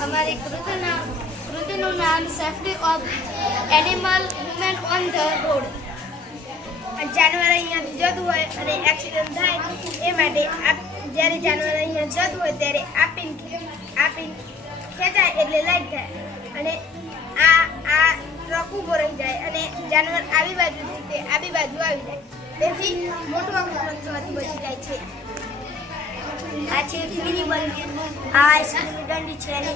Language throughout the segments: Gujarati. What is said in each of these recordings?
हमारी कृतिનું નામ safety of animal women on the road. જાનવર અહીંયા જતું હોય અને એક્સિડન્ટ થાય એ માટે જ્યારે જાનવર અહીંયા જતું હોય ત્યારે આપીને ખેંચાય એટલે લાઈટ થાય અને આ ટ્રક ઊભો રહી જાય અને જાનવર આવી બાજુ તે આવી બાજુ આવી જાય, તેથી મોટું અકસ્માત થવાથી બચી જાય છે. આ છે મિની બલ્બ. આ આઈસ્ક્રીમ દંડી છે અને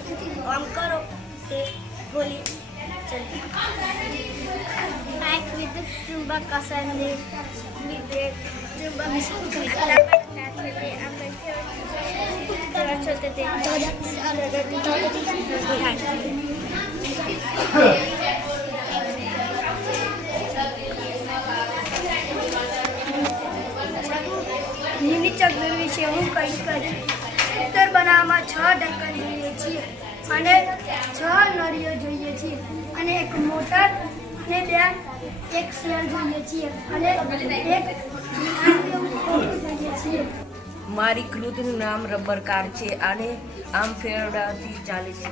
આમ કરો તે ગોલી ચલતી. આ એક વિદ્યુત ચુંબક અસરને લીધે ચુંબક મિની ચકડોળ વિશે હું કહીશ. સ્કૂટર બનાવવામાં 6 ઢક્કન જોઈએ છીએ અને 6 નળીઓ જોઈએ છીએ અને એક મોટર અને એક સેલ જોઈએ છીએ અને એક જોઈએ છીએ. મારી કૃતિનું નામ રબર કાર છે અને આમ ફેરવડાથી ચાલે છે.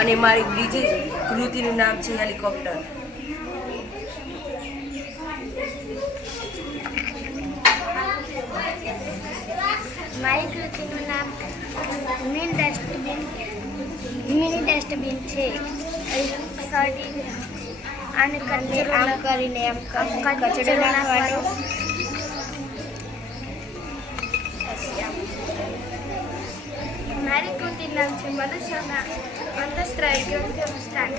અને મારી બીજી કૃતિનું નામ છે હેલિકોપ્ટર. મારી કૃતિનું નામ મિની ડસ્ટબિન છે. આને આમ કરીને એમ કચરો નાખવાનો. મારી કૃતિનું નામ છે મનુષ્યના અંતઃસ્ત્રાવી ગ્રંથિઓનું સ્થાન.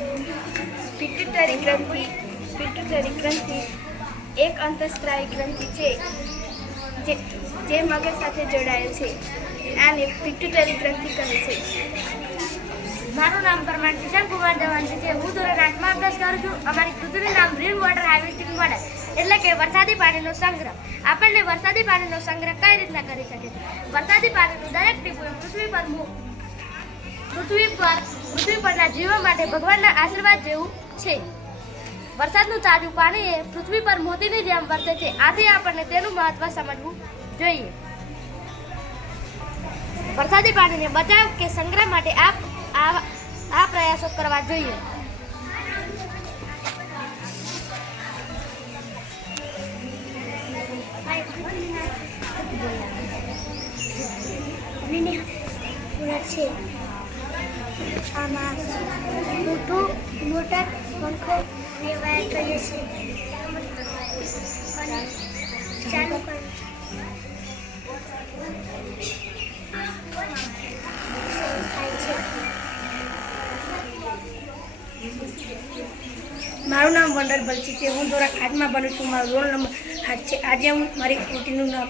પિટ્યુટરી ગ્રંથિ એક અંતઃસ્ત્રાવી ગ્રંથિ છે જે મગજ સાથે જોડાયેલ છે. આને પિટ્યુટરી ગ્રંથિ કહે છે. મારું નામ પરમાર કિશન કુમાર દેવાંશી છે. હું ધોરણ 8માં અભ્યાસ કરું છું. અમારી કૃતિનું નામ રેન વોટર હાર્વેસ્ટિંગ મોડેલ એટલે કે વરસાદી પાણીનો સંગ્રહ. આપણને વરસાદી પાણીનો સંગ્રહ કઈ રીતના કરી શકે છે? વરસાદી પાણીનું દરેક ટીપું પૃથ્વી પરના જીવો માટે ભગવાનના આશીર્વાદ જેવું છે. વરસાદનું તાજું પાણી એ પૃથ્વી પર મોતીની જેમ વરસે છે. આથી આપણને તેનું મહત્વ સમજવું જોઈએ. વરસાદી પાણીને બચાવ કે સંગ્રહ માટે આ પ્રયાસો કરવા જોઈએ. છે આમાં મોટર પંખો ને વાયર જોઈએ છે અને ચાલુ કરી મારું નામ વંડર બલસી છે. હું ધોરણ 8માં ભણું છું. મારો રોલ નંબર 8 છે. આજે હું મારી કૃતિનું નામ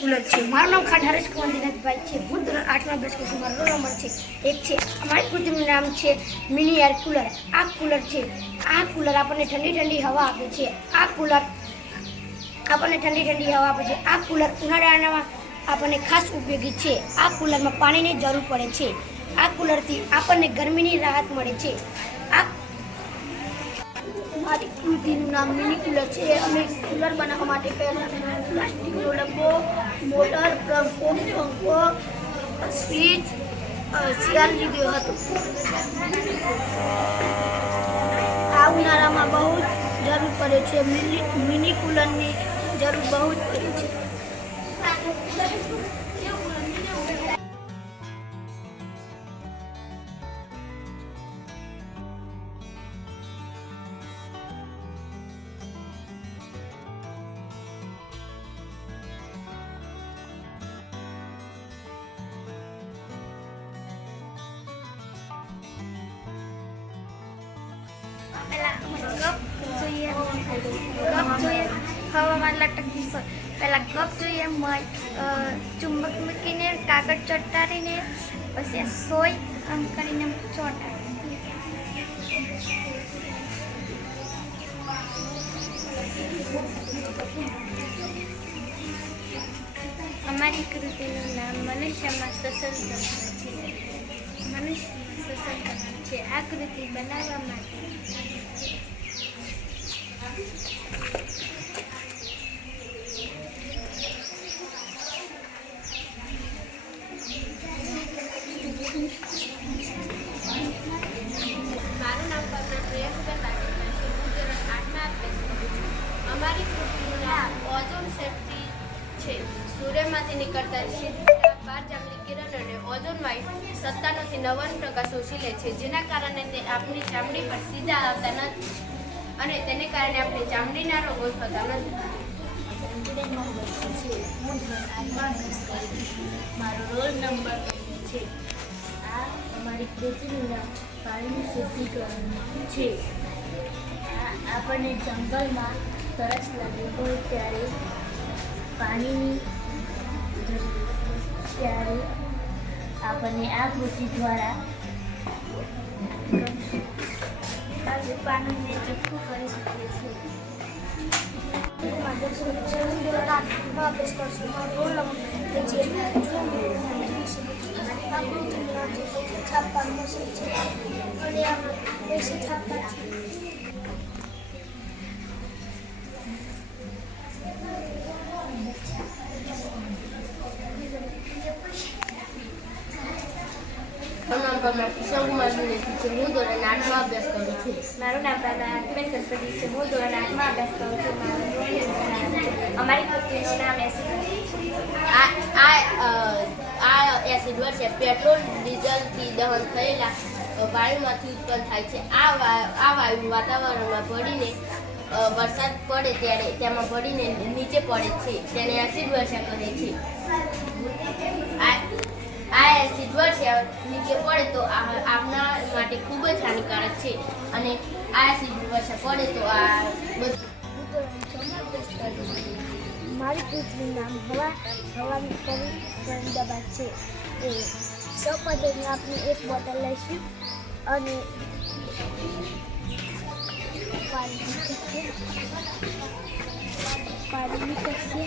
કુલર છે. મારું નામ ખાટ હરેશ કુમાર દિનેશભાઈ છે. હું ધોરણ 8માં અભ્યાસ કરું છું. મારો રોલ નંબર છે 1 છે. અમારી કૃતિનું નામ છે મિની એર કુલર. આ કુલર છે. આ કુલર આપણને ઠંડી હવા આપે છે. આ કુલર આપણને ઠંડી હવા આપે છે. આ કુલર ઉનાળામાં આપણને ખાસ ઉપયોગી છે. આ કુલરમાં પાણીની જરૂર પડે છે. આ કુલરથી આપણને ગરમીની રાહત મળે છે. મારી કૃતિનું નામ મિની કુલર છે. અમે કુલર બનાવવા માટે પહેલાં પ્લાસ્ટિકનો ડબ્બો, મોટર, પંખો, સ્વિચ, શિયાળ લીધો હતો. આ ઉનાળામાં બહુ જ જરૂર પડે છે. મિની કુલરની જરૂર બહુ જ પડે છે. કપ જોઈએ હવામાં લટકતી. પહેલાં કપ જોઈએ, ચુંબક મૂકીને કાગળ ચોંટાડીને પછી સોય આમ કરીને ચોંટાડી. અમારી કૃતિનું નામ મનુષ્યમાં સસલ છે. મનુષ્ય સસલ છે. આ કૃતિ બનાવવા માટે સૂર્યમાંથી નીકળતા સીધા પારજાંબલી કિરણોને ઓઝોન વાયુ 97 થી 99% શોષી લે છે, જેના કારણે તે આપણી ચામડી પર સીધા આવતા નથી અને તેને કારણે આપણી ચામડીના રોગો થતા નથી. મારો રોલ નંબર છે. આ અમારી કૃતિનું નામ પાણીનું શુદ્ધિકરણ છે. આપણને જંગલમાં તરસ લાગી હોય ત્યારે પાણીની ત્યારે આપણને આ કૃતિ દ્વારા પાણીને ચોખ્ખું કરી શકીએ છીએ. અભ્યાસ કરશું. મારો રોલ નંબર છે છાપવાનું મશીન છે અને આમાં પૈસા છાપતા છે. હું ધોરણ 8માં અભ્યાસ કરું છું. મારું નામ પ્રાર્થનાબેન ગણપતિ છે. હું ધોરણ 8માં અભ્યાસ કરું છું. અમારી કૃતિનું નામ આ એસિડ છે પેટ્રોલ ડીઝલથી દહન થયેલા વાયુમાંથી ઉત્પન્ન થાય છે. આ વાયુ વાતાવરણમાં ભળીને વરસાદ પડે ત્યારે તેમાં ભળીને નીચે પડે છે. તેને એસિડ વર્ષા કહે છે. આ એસિડ વર્ષા નીચે પડે તો આપણા માટે ખૂબ જ હાનિકારક છે અને આ એસિડ વર્ષા પડે તો આ બધું. મારી પૃથ્વીનું નામ હવાની પરિદબાત છે. એ સૌપ્રથમ આપણે એક બોટલ લઈશું અને પાણી નીકળશે.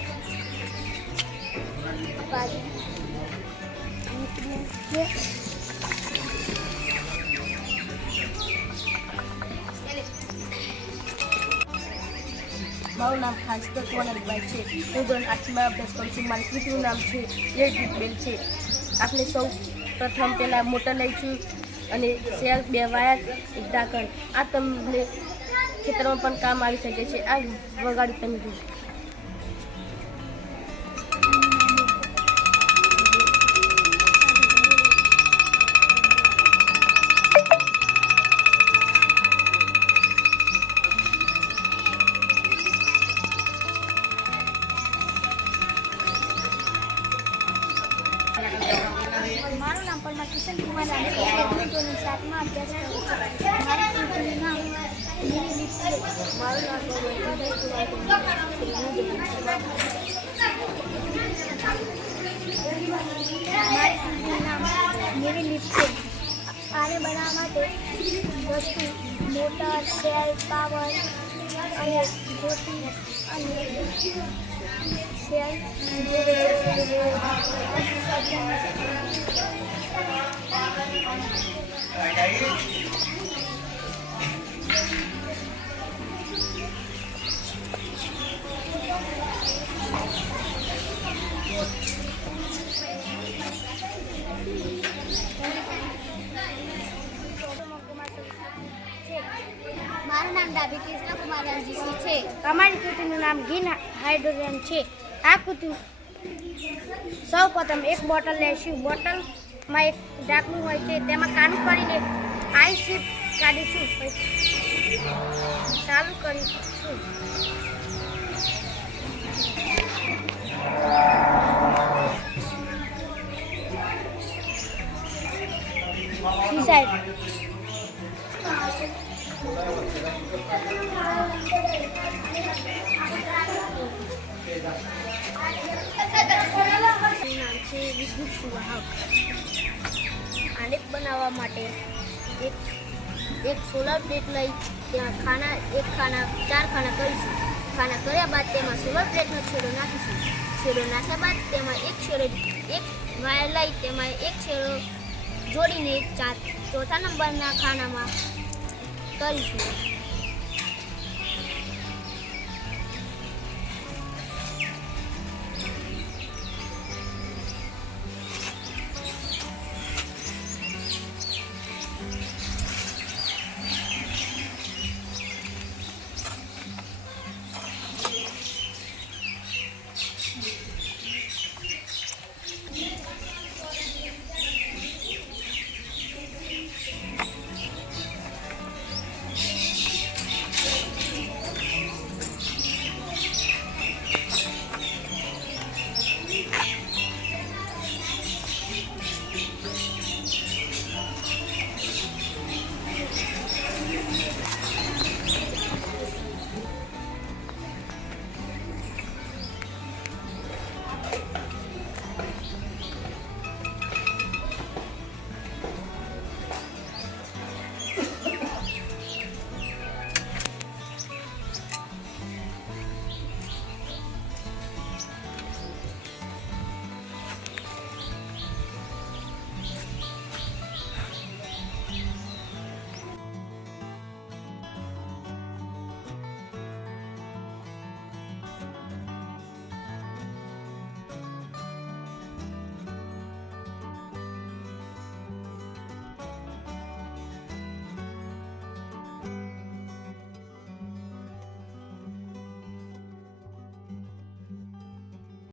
મારું નામ ખાસ તો સોનલભાઈ છે. હું ધોરણ 8માં અભ્યાસ કરું છું. મારી કૃતિનું નામ છે ઇલેક્ટ્રિક બેલ છે. આપણે સૌ પ્રથમ પહેલાં મોટર લઈશું અને સેલ, 2 વાયર, એક ઢાંકણ. આ તમને ખેતરમાં પણ કામ આવી શકે છે. આ વગાડી તમે જુઓ. મારું નામ પરમાર કિશન કુમાર રાણી છે. હું ધોરણ 7માં અભ્યાસ કરું છું. મારા કૃતિનું નામ મેરી લીપ છે. મારું નામ મેરી લીપ છે. આને બનાવવા માટે વસ્તુ મોટર, સેલ, પાવર અને ગોટી અને સેલ મારું નામ ડાભી કૃષ્ણ કુમાર રણજીતસિંહ છે. અમારી કૃતિનું નામ ગ્રીન હાઇડ્રોજન છે. આ કૃતિ સૌ પ્રથમ એક બોટલ લઈશું. બોટલમાં એક ઢાંકણું હોય છે. તેમાં કાનું કરીને આઈસી કાઢીશું. ચાલુ કરીશું. સાઈડ નામ છે વિદ્યુત સુવાહક. આને બનાવવા માટે એક સોલર પ્લેટ લઈ ત્યાં 4 ખાના કરીશું. ખાના કર્યા બાદ તેમાં સોલર પ્લેટનો છેડો નાખીશું. છેડો નાખ્યા બાદ તેમાં એક વાયર લઈ તેમાં એક છેડો જોડીને ચોથા નંબરના ખાનામાં કરીશું.